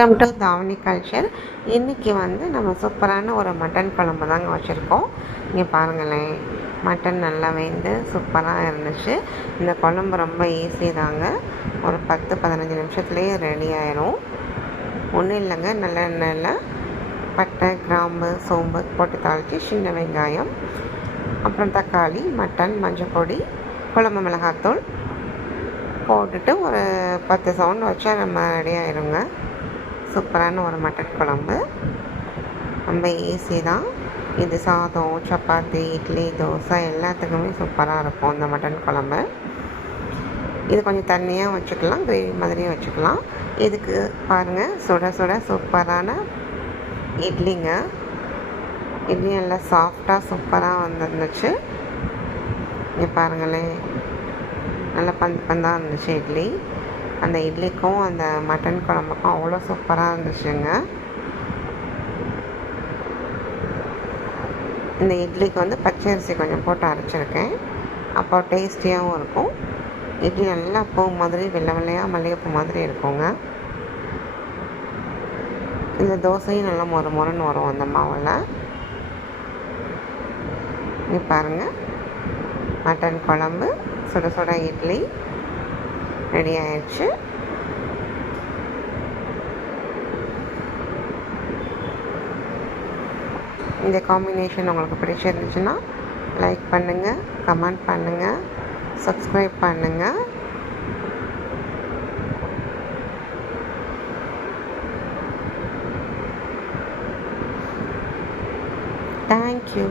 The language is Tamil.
வெல்கம் டு தாவணி கல்ச்சர். இன்றைக்கி நம்ம சூப்பரான ஒரு மட்டன் குழம்பு தாங்க வச்சுருக்கோம். இங்கே பாருங்களேன், மட்டன் நல்லா வெந்து சூப்பராக இருந்துச்சு. இந்த குழம்பு ரொம்ப ஈஸி தாங்க. ஒரு 10-15 நிமிஷத்துலேயே ரெடி ஆயிரும். ஒன்றும் இல்லைங்க, நல்லெண்ணெயில் பட்டை, கிராம்பு, சோம்பு போட்டு தாளித்து சின்ன வெங்காயம், அப்புறம் தக்காளி, மட்டன், மஞ்சள் பொடி, குழம்பு மிளகாத்தூள் போட்டுட்டு ஒரு 10 சவுண்ட் வச்சா நம்ம ரெடி ஆயிருங்க. சூப்பரான ஒரு மட்டன் குழம்பு, ரொம்ப ஈஸி தான். இது சாதம், சப்பாத்தி, இட்லி, தோசை எல்லாத்துக்குமே சூப்பராக இருக்கும் இந்த மட்டன் குழம்பு. இது கொஞ்சம் தண்ணியாக வச்சுக்கலாம், கிரேவி மாதிரியும் வச்சுக்கலாம். இதுக்கு பாருங்கள், சுட சுட சூப்பரான இட்லிங்க. இட்லி நல்லா சாஃப்டாக சூப்பராக வந்துருந்துச்சு. இங்கே பாருங்களேன், நல்லா பந்தாக இருந்துச்சு இட்லி. அந்த இட்லிக்கும் அந்த மட்டன் குழம்புக்கும் அவ்வளோ சூப்பராக இருந்துச்சுங்க. இந்த இட்லிக்கு பச்சரிசி கொஞ்சம் போட்டு அரைச்சிருக்கேன், அப்போ டேஸ்டியாகவும் இருக்கும். இட்லி நல்லா பூ மாதிரி வெள்ளை வெள்ளையாக மல்லிகைப்பூ மாதிரி இருக்குங்க. இந்த தோசையும் நல்லா மொறுன்னு வரும் அந்த மாவில். இங்கே பாருங்கள், மட்டன் குழம்பு, சுட சுட இட்லி ரெடி ஆயிடுச்சு. இந்த காம்பினேஷன் உங்களுக்கு பிடிச்சிருந்துச்சுன்னா லைக் பண்ணுங்கள், கமெண்ட் பண்ணுங்கள், சப்ஸ்கிரைப் பண்ணுங்கள். தேங்க்யூ.